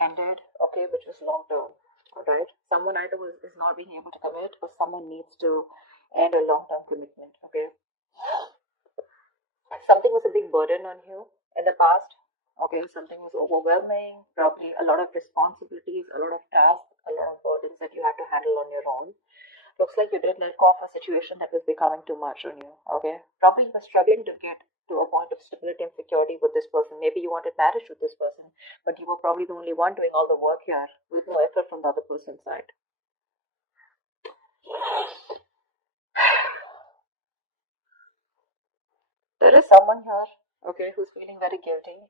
ended, okay, which was long term. Alright. Someone either is not being able to commit, or someone needs to end a long term commitment. Okay. Something was a big burden on you in the past. Okay, something was overwhelming, probably a lot of responsibilities, a lot of tasks, a lot of burdens that you had to handle on your own. Looks like you did let go of a situation that was becoming too much on you. Okay, probably you were struggling to get to a point of stability and security with this person. Maybe you wanted marriage with this person, but you were probably the only one doing all the work here with no effort from the other person's side. There is someone here, okay, who's feeling very guilty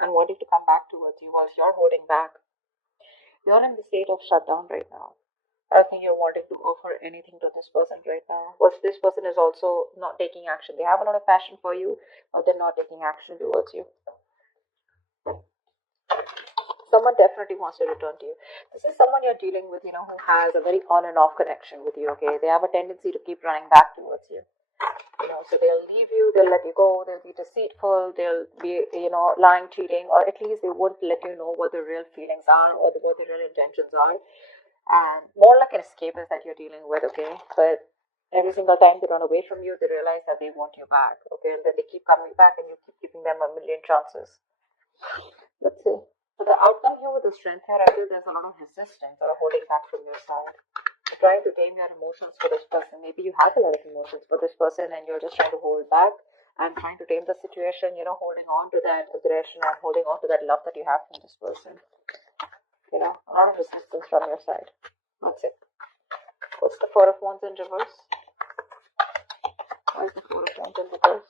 and wanting to come back towards you whilst you're holding back. You're in the state of shutdown right now. I think you're wanting to offer anything to this person right now. But this person is also not taking action. They have a lot of passion for you, but they're not taking action towards you. Someone definitely wants to return to you. This is someone you're dealing with, who has a very on and off connection with you, okay? They have a tendency to keep running back towards you. So they'll leave you, they'll let you go, they'll be deceitful, they'll be, lying, cheating, or at least they won't let you know what the real feelings are or what the real intentions are. And more like an escapist that you're dealing with, okay? But every single time they run away from you, they realize that they want you back, okay? And then they keep coming back and you keep giving them a million chances. Let's see. So the outcome here with the strength here, I feel there's a lot of resistance or holding back from your side. You're trying to tame your emotions for this person. Maybe you have a lot of emotions for this person and you're just trying to hold back and trying to tame the situation, holding on to that aggression and holding on to that love that you have from this person. A lot of resistance from your side. That's it. What's the Four of Wands in reverse? Why is the Four of Wands in reverse?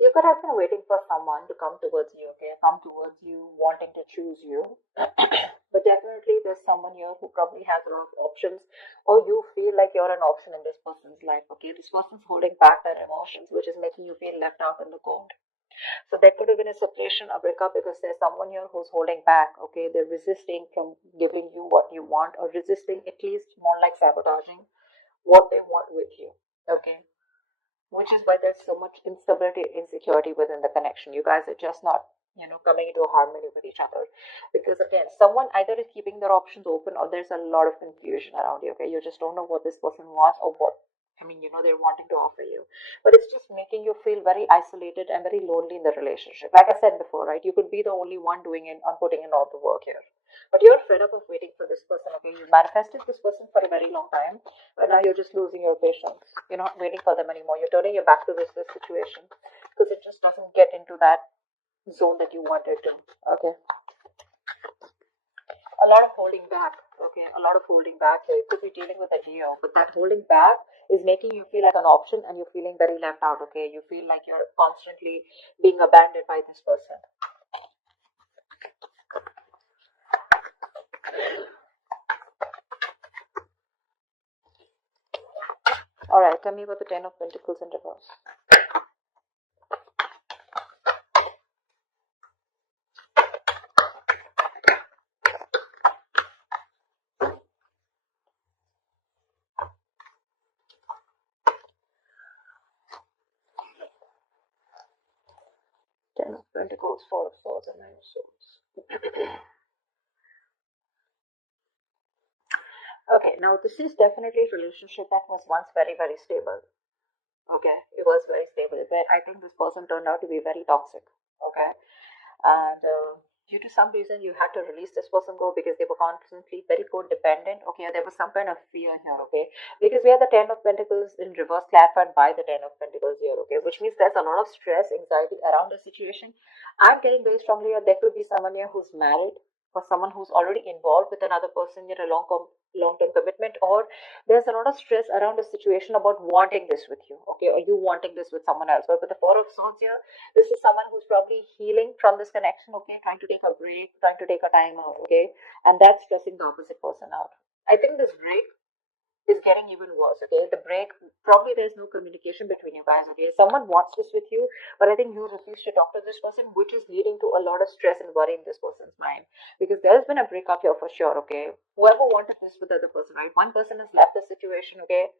You could have been waiting for someone to come towards you, okay? Come towards you, wanting to choose you. But definitely there's someone here who probably has a lot of options, or you feel like you're an option in this person's life, okay? This person's holding back their emotions, which is making you feel left out in the cold. So there could have been a separation, a breakup, because there's someone here who's holding back, okay? They're resisting from giving you what you want, or resisting, at least more like sabotaging what they want with you, okay? Which is why there's so much instability, insecurity within the connection. You guys are just not, coming into harmony with each other. Because again, someone either is keeping their options open, or there's a lot of confusion around you, okay? You just don't know what this person wants, or what, they're wanting to offer you. But it's just making you feel very isolated and very lonely in the relationship. Like I said before, right? You could be the only one doing it, putting in all the work here. But you're fed up of waiting for this person, okay? You manifested this person for a very long time, but now you're just losing your patience. You're not waiting for them anymore. You're turning your back to this situation because it just doesn't get into that zone that you wanted to. Okay. A lot of holding back. Okay. A lot of holding back here. You could be dealing with a Leo, but that holding back is making you feel like an option and you're feeling very left out. Okay. You feel like you're constantly being abandoned by this person. Alright, tell me about the Ten of Pentacles in reverse. Ten of Pentacles, Four of Swords, and Nine of Swords. Okay, now this is definitely a relationship that was once very, very stable. Okay, it was very stable, but I think this person turned out to be very toxic. Okay, and due to some reason you had to release this person go because they were constantly very codependent. Okay, there was some kind of fear here. Okay, because we have the Ten of Pentacles in reverse clarified by the Ten of Pentacles here. Okay, which means there's a lot of stress, anxiety around the situation. I'm getting very strongly that there could be someone here who's married, or someone who's already involved with another person in a long-term commitment, or there's a lot of stress around the situation about wanting this with you, okay, or you wanting this with someone else. But with the Four of Swords here, this is someone who's probably healing from this connection, okay, trying to take a break, trying to take a time out, okay, and that's stressing the opposite person out. I think this break is getting even worse. Okay, the break, probably there's no communication between you guys. Okay, someone wants this with you, but I think you refuse to talk to this person, which is leading to a lot of stress and worry in this person's mind, because there's been a breakup here for sure. Okay, whoever wanted this with the other person, right? One person has left the situation. Okay,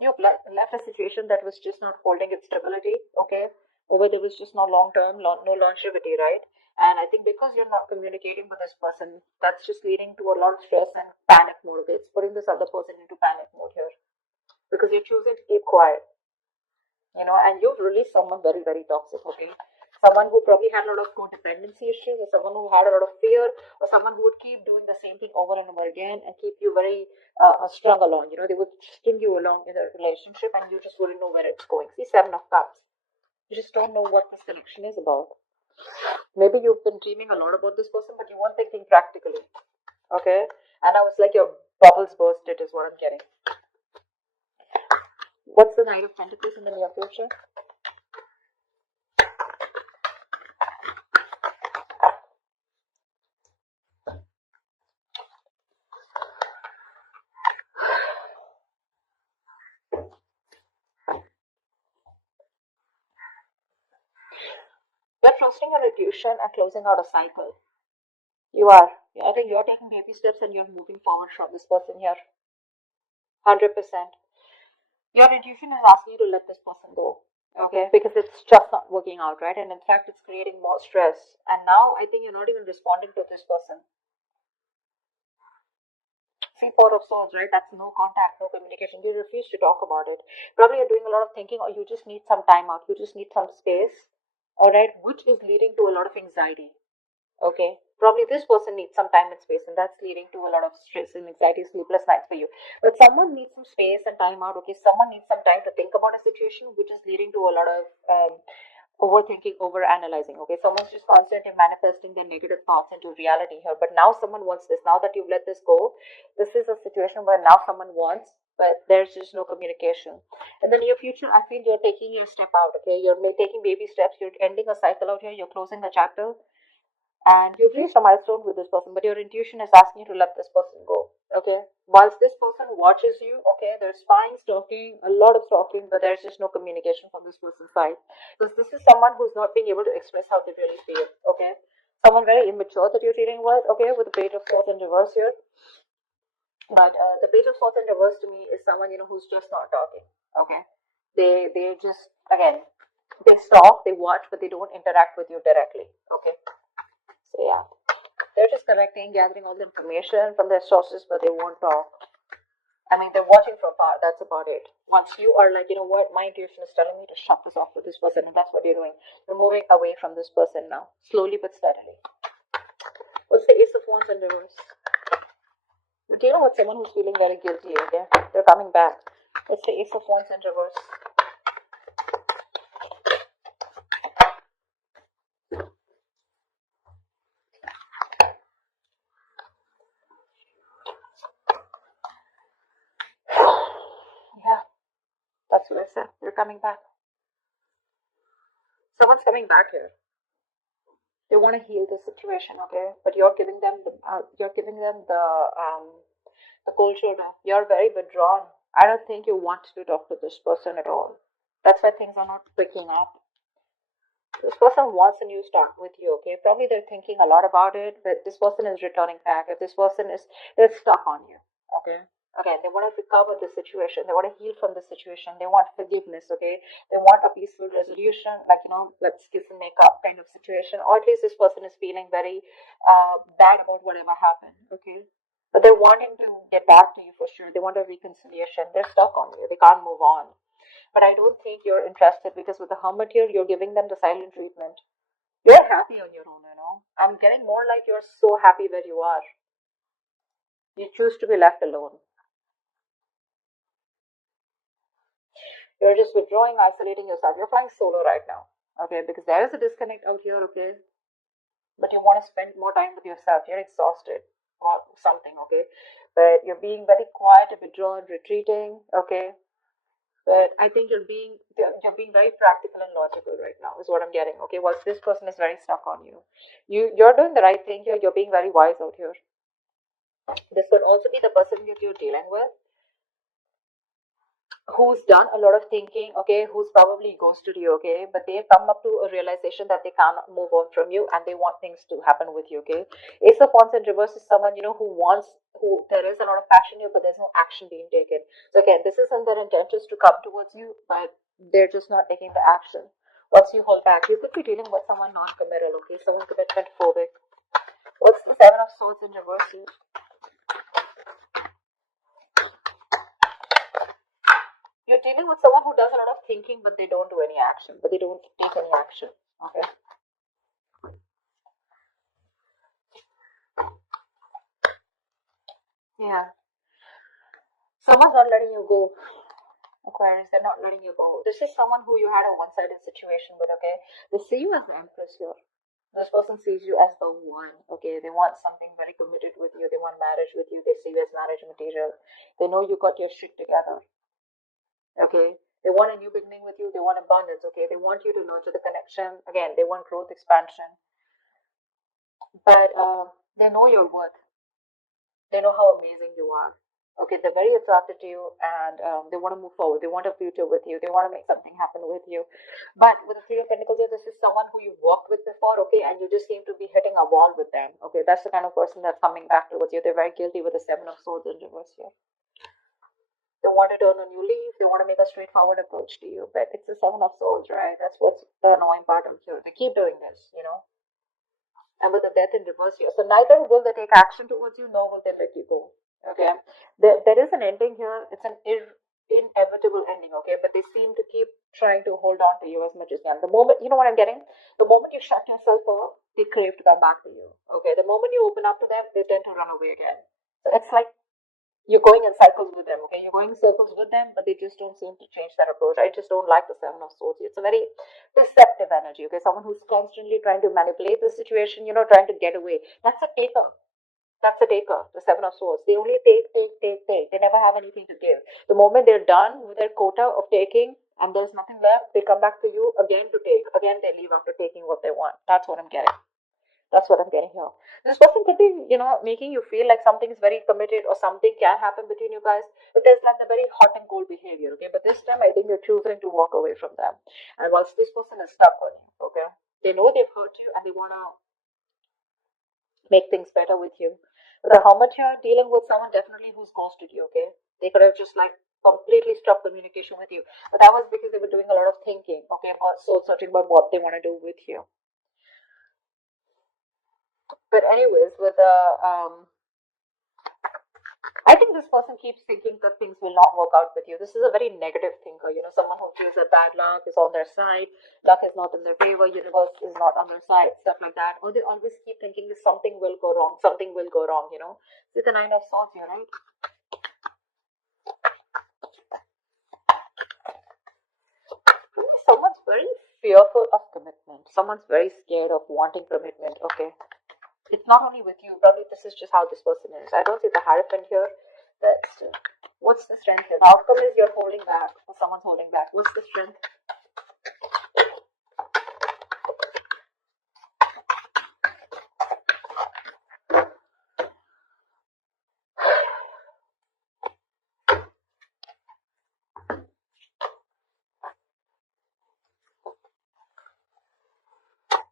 you left a situation that was just not holding its stability. Okay, over there was just no long term, no longevity, right? And I think because you're not communicating with this person, that's just leading to a lot of stress and panic mode. Okay, it's putting this other person into panic mode here because you're choosing to keep quiet, and you've released someone very, very toxic. Okay, someone who probably had a lot of codependency issues, or someone who had a lot of fear, or someone who would keep doing the same thing over and over again and keep you very strung along. They would string you along in a relationship, and you just wouldn't know where it's going. See, Seven of Cups. You just don't know what this connection is about. Maybe you've been dreaming a lot about this person, but you weren't thinking practically. Okay, and I was like, your bubbles bursted, is what I'm getting. What's the Knight of Pentacles in the near future? You're trusting your intuition and closing out a cycle. You are. I think you're taking baby steps and you're moving forward from this person here. 100%. Your intuition is asking you to let this person go. Okay, because it's just not working out, right? And in fact, it's creating more stress. And now I think you're not even responding to this person. See, Four of Swords, right? That's no contact, no communication. You refuse to talk about it. Probably you're doing a lot of thinking, or you just need some time out. You just need some space, all right? Which is leading to a lot of anxiety. Okay, probably this person needs some time and space, and that's leading to a lot of stress and anxiety, sleepless nights for you. But someone needs some space and time out. Okay, someone needs some time to think about a situation, which is leading to a lot of overthinking, over analyzing. Okay, someone's just constantly manifesting their negative thoughts into reality here. But now someone wants this. Now that you've let this go, this is a situation where now someone wants, but there's just no communication. In the near future, I feel you're taking your step out. Okay, you're taking baby steps. You're ending a cycle out here. You're closing a chapter, and you've reached a milestone with this person, but your intuition is asking you to let this person go. Okay, whilst this person watches you, okay, there's spying, stalking, a lot of stalking, but there's just no communication from this person's side, because this is someone who's not being able to express how they really feel. Okay, someone very immature that you're dealing with. Okay, with the Page of Swords in reverse here. But the Page of Swords in reverse to me is someone, who's just not talking. Okay, they just, again, they stalk, they watch, but they don't interact with you directly. Okay, so yeah, they're just collecting, gathering all the information from their sources, but they won't talk. I mean, they're watching from far. That's about it. Once you are like, you know what, my intuition is telling me to shut this off with this person, and that's what you're doing. You're moving away from this person now, slowly but steadily. What's the Ace of Wands in reverse? Do you know what? Someone who's feeling very guilty, okay? They're coming back. It's the Ace of Wands in reverse. Yeah, that's what I said. They're coming back. Someone's coming back here. They want to heal the situation, okay? But you're giving them the cold shoulder. You're very withdrawn. I don't think you want to talk to this person at all. That's why things are not picking up. This person wants a new start with you, okay? Probably they're thinking a lot about it, but this person is returning back. If this person is, they're stuck on you, okay? Again, they want to recover the situation. They want to heal from the situation. They want forgiveness, okay? They want a peaceful resolution, like, let's kiss and make up kind of situation. Or at least this person is feeling very bad about whatever happened, okay? But they're wanting to get back to you for sure. They want a reconciliation. They're stuck on you. They can't move on. But I don't think you're interested, because with the Hermit here, you're giving them the silent treatment. You're happy on your own. I'm getting more like you're so happy where you are. You choose to be left alone. You're just withdrawing, isolating yourself. You're flying solo right now. Okay, because there is a disconnect out here, okay? But you want to spend more time with yourself. You're exhausted or something, okay? But you're being very quiet, withdrawn, retreating, okay? But I think you're being very practical and logical right now, is what I'm getting. Okay, whilst this person is very stuck on you, you're doing the right thing here. You're being very wise out here. This could also be the person that you're dealing with who's done a lot of thinking, okay, who's probably ghosted you, okay, but they've come up to a realization that they can't move on from you and they want things to happen with you, okay. Ace of Wands in reverse is someone, who there is a lot of passion here, but there's no action being taken. So again, this isn't their intentions to come towards you, but they're just not taking the action. What's you hold back? You could be dealing with someone non-committal, okay, someone commitment phobic. What's the Seven of Swords in reverse here? You're dealing with someone who does a lot of thinking, but they don't do any action, but they don't take any action. Okay. Yeah. Someone's not letting you go. Aquarius, they're not letting you go. This is someone who you had a one-sided situation with, okay? They see you as the Empress here. This person sees you as the one, okay? They want something very committed with you. They want marriage with you. They see you as marriage material. They know you got your shit together, okay? They want a new beginning with you. They want abundance, okay? They want you to nurture the connection. Again, they want growth, expansion. But they know your worth. They know how amazing you are. Okay, they're very attracted to you and they want to move forward. They want a future with you. They want to make something happen with you. But with the Three of Pentacles here, this is someone who you've worked with before, okay, and you just seem to be hitting a wall with them. Okay, that's the kind of person that's coming back towards you. They're very guilty with the Seven of Swords in reverse here. They want to turn a new leaf. They want to make a straightforward approach to you. But it's the Seven of Swords, right? That's what's the annoying part of here. They keep doing this. And with the Death in reverse here. So neither will they take action towards you, nor will they let you go. Okay. There is an ending here. It's an inevitable ending, okay? But they seem to keep trying to hold on to you as much as they can. The moment, you know what I'm getting? The moment you shut yourself off, they crave to come back to you. Okay. The moment you open up to them, they tend to run away again. So it's like you're going in cycles with them, okay? You're going in circles with them, but they just don't seem to change their approach. I just don't like the Seven of Swords. It's a very deceptive energy, okay? Someone who's constantly trying to manipulate the situation, trying to get away. That's a taker. That's a taker, the Seven of Swords. They only take, take, take, take. They never have anything to give. The moment they're done with their quota of taking and there's nothing left, they come back to you again to take. Again, they leave after taking what they want. That's what I'm getting. That's what I'm getting here. This person could be, making you feel like something is very committed or something can happen between you guys. But there's like the very hot and cold behavior, okay? But this time I think you're choosing to walk away from them. And whilst this person is stuck on you, okay? They know they've hurt you and they want to make things better with you. But the how much you're dealing with someone definitely who's ghosted you, okay? They could have just like completely stopped communication with you. But that was because they were doing a lot of thinking, okay, about soul searching about what they want to do with you. But anyways, I think this person keeps thinking that things will not work out with you. This is a very negative thinker, someone who feels that bad luck is on their side, luck is not in their favor, universe is not on their side, stuff like that. Or they always keep thinking that something will go wrong, something will go wrong. With the Nine of Swords here, right? Someone's very fearful of commitment. Someone's very scared of wanting commitment, okay? It's not only with you, probably this is just how this person is. I don't see the Hierophant here. But still, what's the strength here? The outcome is you're holding back, or someone's holding back. What's the strength?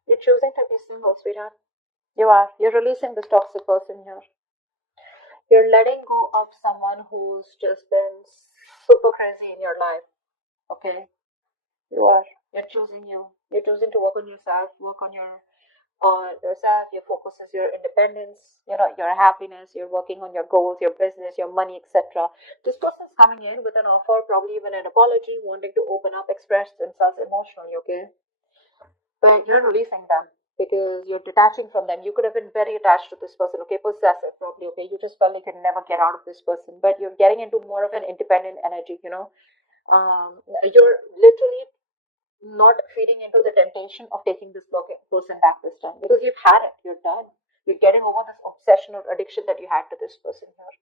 You're choosing to be single, sweetheart. You are. You're releasing this toxic person here. You're letting go of someone who's just been super crazy in your life. Okay? You are. You're choosing you. You're choosing to work on yourself, work on yourself. Your focus is your independence, your happiness. You're working on your goals, your business, your money, etc. This person's coming in with an offer, probably even an apology, wanting to open up, express themselves emotionally, okay? But you're releasing them because you're detaching from them. You could have been very attached to this person, okay, possessive, probably, okay. You just felt like you could never get out of this person, but you're getting into more of an independent energy. You're literally not feeding into the temptation of taking this person back this time because you've had it. You're done. You're getting over this obsession or addiction that you had to this person here.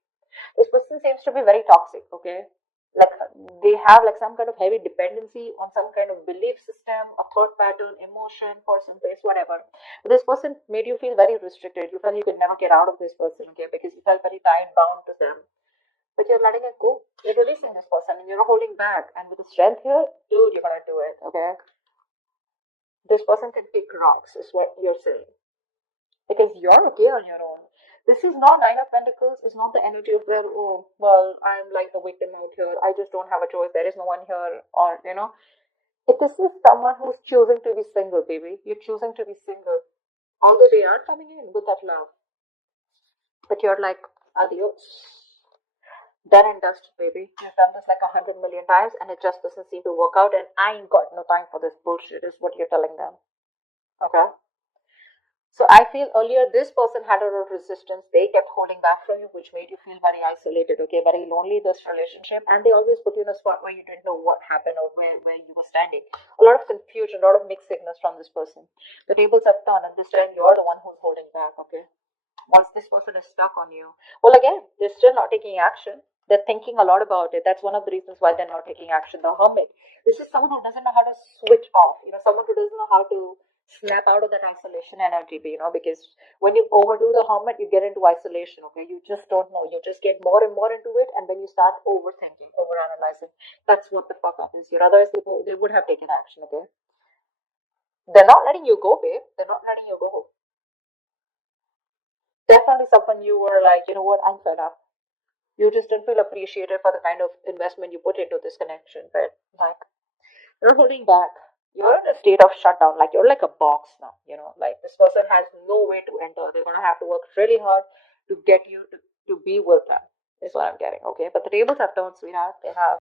This person seems to be very toxic, okay? like they have like some kind of heavy dependency on some kind of belief system, a thought pattern, emotion, person base, whatever. This person made you feel very restricted. You felt you could never get out of this person, okay, because you felt very tied bound to them. But you're letting it go. You're releasing this person and you're holding back. And with the strength here, dude, you're gonna do it, okay? This person can pick rocks, is what you're saying. Because you're okay on your own. This is not Nine of Pentacles. It's not the energy of where, oh, well, I'm like the victim out here. I just don't have a choice. There is no one here. Or, you know, this is someone who's choosing to be single, baby. You're choosing to be single. Although they are coming in with that love. But you're like, adios. Done and dust, baby. You've done this like 100 million times and it just doesn't seem to work out. And I ain't got no time for this bullshit, is what you're telling them. Okay? So I feel earlier this person had a lot of resistance. They kept holding back from you, which made you feel very isolated, okay, very lonely, this relationship. And they always put you in a spot where you didn't know what happened or where you were standing. A lot of confusion, a lot of mixed signals from this person. The tables have turned and this time you're the one who's holding back, okay? Once this person is stuck on you. Well, again, they're still not taking action. They're thinking a lot about it. That's one of the reasons why they're not taking action. The hermit. This is someone who doesn't know how to switch off. You know, someone who doesn't know how to snap out of that isolation energy, you know, because when you overdo the hermit, you get into isolation, okay? You just don't know. You just get more and more into it, and then you start overthinking, overanalyzing. That's what the fuck up is here. Otherwise, they would have taken action, okay? They're not letting you go, babe. They're not letting you go. Definitely someone you were like, you know what, I'm fed up. You just didn't feel appreciated for the kind of investment you put into this connection, but like you're holding back. You're in a state of shutdown, like you're like a box now, you know, like this person has no way to enter. They're gonna have to work really hard to get you to be with them. Is what I'm getting, okay? But the tables have turned, sweetheart. They have.